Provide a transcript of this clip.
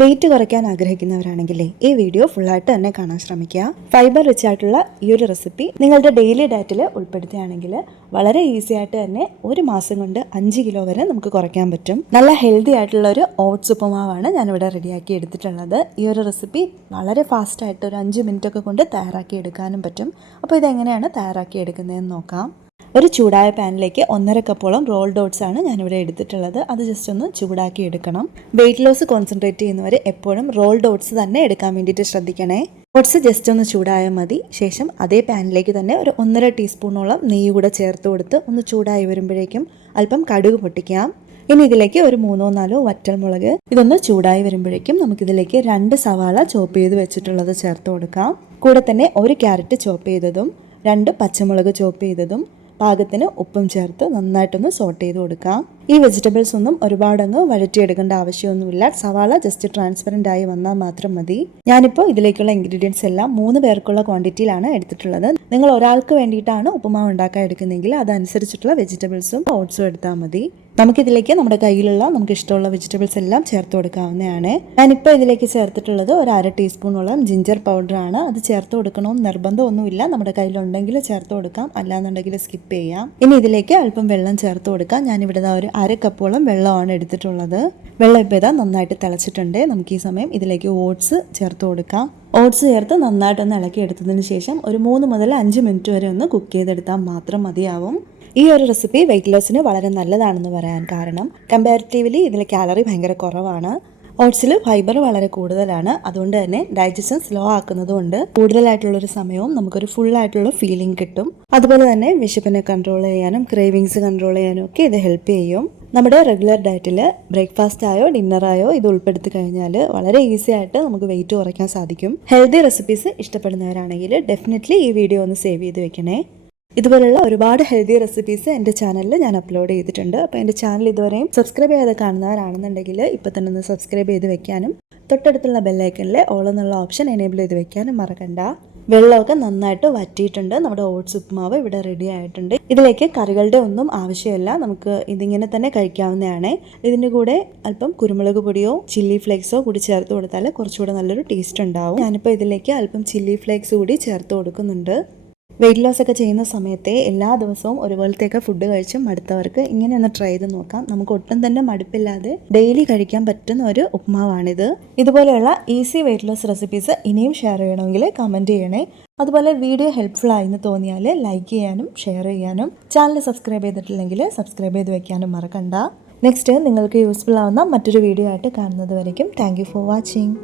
Wait കുറയ്ക്കാൻ ആഗ്രഹിക്കുന്നവരാണെങ്കിലേ ഈ video ഫുള്ളായിട്ട് തന്നെ കാണാൻ ശ്രമിക്കുക. ഫൈബർ റിച്ച് ആയിട്ടുള്ള ഈ ഒരു റെസിപ്പി നിങ്ങളുടെ ഡെയിലി ഡയറ്റിൽ ഉൾപ്പെടുത്തുകയാണെങ്കിൽ വളരെ ഈസി ആയിട്ട് തന്നെ ഒരു മാസം കൊണ്ട് 5 കിലോ വരെ നമുക്ക് കുറയ്ക്കാൻ പറ്റും. നല്ല ഹെൽത്തി ആയിട്ടുള്ള ഒരു ഓട്സ് ഉപ്പുമാവാണ് ഞാനിവിടെ റെഡിയാക്കി എടുത്തിട്ടുള്ളത്. ഈ ഒരു റെസിപ്പി വളരെ ഫാസ്റ്റായിട്ട് ഒരു 5 മിനിറ്റ് ഒക്കെ കൊണ്ട് തയ്യാറാക്കി എടുക്കാനും പറ്റും. അപ്പോൾ ഇതെങ്ങനെയാണ് തയ്യാറാക്കി എടുക്കുന്നതെന്ന് നോക്കാം. ഒരു ചൂടായ പാനിലേക്ക് 1.5 കപ്പോളം റോൾഡ് ഓട്സ് ആണ് ഞാനിവിടെ എടുത്തിട്ടുള്ളത്. അത് ജസ്റ്റ് ഒന്ന് ചൂടാക്കി എടുക്കണം. വെയിറ്റ് ലോസ് കോൺസെൻട്രേറ്റ് ചെയ്യുന്നവർ എപ്പോഴും റോൾഡ് ഓട്സ് തന്നെ എടുക്കാൻ വേണ്ടിയിട്ട് ശ്രദ്ധിക്കണേ. ഓട്സ് ജസ്റ്റ് ഒന്ന് ചൂടായാൽ മതി. ശേഷം അതേ പാനിലേക്ക് തന്നെ ഒരു 1.5 ടീസ്പൂണോളം നെയ്യ് കൂടെ ചേർത്ത് കൊടുത്ത് ഒന്ന് ചൂടായി വരുമ്പോഴേക്കും അല്പം കടുക് പൊട്ടിക്കാം. ഇനി ഇതിലേക്ക് ഒരു 3-4 വറ്റൽമുളക് ഇതൊന്ന് ചൂടായി വരുമ്പോഴേക്കും നമുക്കിതിലേക്ക് 2 സവാള ചോപ്പ് ചെയ്ത് വെച്ചിട്ടുള്ളത് ചേർത്ത് കൊടുക്കാം. കൂടെ തന്നെ 1 ക്യാരറ്റ് ചോപ്പ് ചെയ്തതും 2 പച്ചമുളക് ചോപ്പ് ചെയ്തതും പാകത്തിന് ഉപ്പും ചേർത്ത് നന്നായിട്ടൊന്ന് സോട്ട് ചെയ്ത് കൊടുക്കാം. ഈ വെജിറ്റബിൾസ് ഒന്നും ഒരുപാടങ്ങ് വഴറ്റിയെടുക്കേണ്ട ആവശ്യമൊന്നുമില്ല. സവാള ജസ്റ്റ് ട്രാൻസ്പെറൻ്റ് ആയി വന്നാൽ മാത്രം മതി. ഞാനിപ്പോൾ ഇതിലേക്കുള്ള ഇൻഗ്രീഡിയൻസ് എല്ലാം 3 പേർക്കുള്ള ക്വാണ്ടിറ്റിയിലാണ് എടുത്തിട്ടുള്ളത്. നിങ്ങൾ ഒരാൾക്ക് വേണ്ടിയിട്ടാണ് ഉപ്പുമാവ് ഉണ്ടാക്കാൻ എടുക്കുന്നതെങ്കിൽ അതനുസരിച്ചിട്ടുള്ള വെജിറ്റബിൾസും ഓട്സും എടുത്താൽ മതി. നമുക്കിതിലേക്ക് നമ്മുടെ കയ്യിലുള്ള നമുക്ക് ഇഷ്ടമുള്ള വെജിറ്റബിൾസ് എല്ലാം ചേർത്ത് കൊടുക്കാവുന്നതാണ്. ഞാനിപ്പോൾ ഇതിലേക്ക് ചേർത്തിട്ടുള്ളത് ഒരു 1/2 ടീസ്പൂണോളം ജിഞ്ചർ പൗഡറാണ്. അത് ചേർത്ത് കൊടുക്കണമെന്ന് നിർബന്ധമൊന്നുമില്ല. നമ്മുടെ കയ്യിലുണ്ടെങ്കിൽ ചേർത്ത് കൊടുക്കാം, അല്ലാന്നുണ്ടെങ്കിൽ സ്കിപ്പ് ചെയ്യാം. ഇനി ഇതിലേക്ക് അല്പം വെള്ളം ചേർത്ത് കൊടുക്കാം. ഞാനിവിടെ ഒരു 1/2 കപ്പോളം വെള്ളമാണ് എടുത്തിട്ടുള്ളത്. വെള്ളം ഇപ്പോൾ ഇതാ നന്നായിട്ട് തിളച്ചിട്ടുണ്ട്. നമുക്ക് ഈ സമയം ഇതിലേക്ക് ഓട്സ് ചേർത്ത് കൊടുക്കാം. ഓട്സ് ചേർത്ത് നന്നായിട്ടൊന്ന് ഇളക്കി എടുത്തതിന് ശേഷം ഒരു 3 മുതൽ 5 മിനിറ്റ് വരെ ഒന്ന് കുക്ക് ചെയ്തെടുത്താൽ മാത്രം മതിയാവും. ഈ ഒരു റെസിപ്പി വെയിറ്റ് ലോസിന് വളരെ നല്ലതാണെന്ന് പറയാൻ കാരണം കമ്പാരിറ്റീവ്ലി ഇതിൽ കാലറി ഭയങ്കര കുറവാണ്. ഓട്സിൽ ഫൈബർ വളരെ കൂടുതലാണ്. അതുകൊണ്ട് തന്നെ ഡൈജഷൻ സ്ലോ ആക്കുന്നതുകൊണ്ട് കൂടുതലായിട്ടുള്ളൊരു സമയവും നമുക്കൊരു ഫുള്ളായിട്ടുള്ള ഫീലിംഗ് കിട്ടും. അതുപോലെ തന്നെ വിശപ്പിനെ കൺട്രോൾ ചെയ്യാനും ക്രേവിങ്സ് കൺട്രോൾ ചെയ്യാനും ഒക്കെ ഇത് ഹെൽപ്പ് ചെയ്യും. നമ്മുടെ റെഗുലർ ഡയറ്റിൽ ബ്രേക്ക്ഫാസ്റ്റ് ആയോ ഡിന്നറായോ ഇത് ഉൾപ്പെടുത്തി കഴിഞ്ഞാൽ വളരെ ഈസി ആയിട്ട് നമുക്ക് വെയിറ്റ് കുറയ്ക്കാൻ സാധിക്കും. ഹെൽത്തി റെസിപ്പീസ് ഇഷ്ടപ്പെടുന്നവരാണെങ്കിൽ ഡെഫിനറ്റ്ലി ഈ വീഡിയോ ഒന്ന് സേവ് ചെയ്ത് വെക്കണേ. ഇതുപോലുള്ള ഒരുപാട് ഹെൽത്തി റെസിപ്പീസ് എൻ്റെ ചാനലിൽ ഞാൻ അപ്ലോഡ് ചെയ്തിട്ടുണ്ട്. അപ്പോൾ എൻ്റെ ചാനൽ ഇതുവരെയും സബ്സ്ക്രൈബ് ചെയ്യാതെ കാണുന്നവരാണെന്നുണ്ടെങ്കിൽ ഇപ്പോൾ തന്നെ ഒന്ന് സബ്സ്ക്രൈബ് ചെയ്ത് വെക്കാനും തൊട്ടടുത്തുള്ള ബെല്ലൈക്കനിലെ ഓൾ എന്നുള്ള ഓപ്ഷൻ എനേബിൾ ചെയ്ത് വെക്കാനും മറക്കണ്ട. വെള്ളമൊക്കെ നന്നായിട്ട് വറ്റിയിട്ടുണ്ട്. നമ്മുടെ ഓട്സ് ഉപ്പുമാവ് ഇവിടെ റെഡി ആയിട്ടുണ്ട്. ഇതിലേക്ക് കറികളുടെ ഒന്നും ആവശ്യമില്ല. നമുക്ക് ഇതിങ്ങനെ തന്നെ കഴിക്കാവുന്നതാണ്. ഇതിൻ്റെ കൂടെ അല്പം കുരുമുളക് പൊടിയോ ചില്ലി ഫ്ലേക്സോ കൂടി ചേർത്ത് കൊടുത്താൽ കുറച്ചുകൂടെ നല്ലൊരു ടേസ്റ്റ് ഉണ്ടാവും. ഞാനിപ്പോൾ ഇതിലേക്ക് അല്പം ചില്ലി ഫ്ലേക്സ് കൂടി ചേർത്ത് കൊടുക്കുന്നുണ്ട്. വെയിറ്റ് ലോസ് ഒക്കെ ചെയ്യുന്ന സമയത്തെ എല്ലാ ദിവസവും ഒരുപോലത്തെയൊക്കെ ഫുഡ് കഴിച്ചും മടുത്തവർക്ക് ഇങ്ങനെ ഒന്ന് ട്രൈ ചെയ്ത് നോക്കാം. നമുക്ക് ഒട്ടും തന്നെ മടുപ്പില്ലാതെ ഡെയിലി കഴിക്കാൻ പറ്റുന്ന ഒരു ഉപ്പുമാവാണിത്. ഇതുപോലെയുള്ള ഈസി വെയിറ്റ് ലോസ് റെസിപ്പീസ് ഇനിയും ഷെയർ ചെയ്യണമെങ്കിൽ കമൻറ്റ് ചെയ്യണേ. അതുപോലെ വീഡിയോ ഹെൽപ്ഫുൾ ആയെന്ന് തോന്നിയാൽ ലൈക്ക് ചെയ്യാനും ഷെയർ ചെയ്യാനും ചാനൽ സബ്സ്ക്രൈബ് ചെയ്തിട്ടില്ലെങ്കിൽ സബ്സ്ക്രൈബ് ചെയ്ത് വെക്കാനും മറക്കണ്ട. നെക്സ്റ്റ് നിങ്ങൾക്ക് യൂസ്ഫുൾ ആവുന്ന മറ്റൊരു വീഡിയോ ആയിട്ട് കാണുന്നത് വരയ്ക്കും താങ്ക് യു ഫോർ വാച്ചിങ്.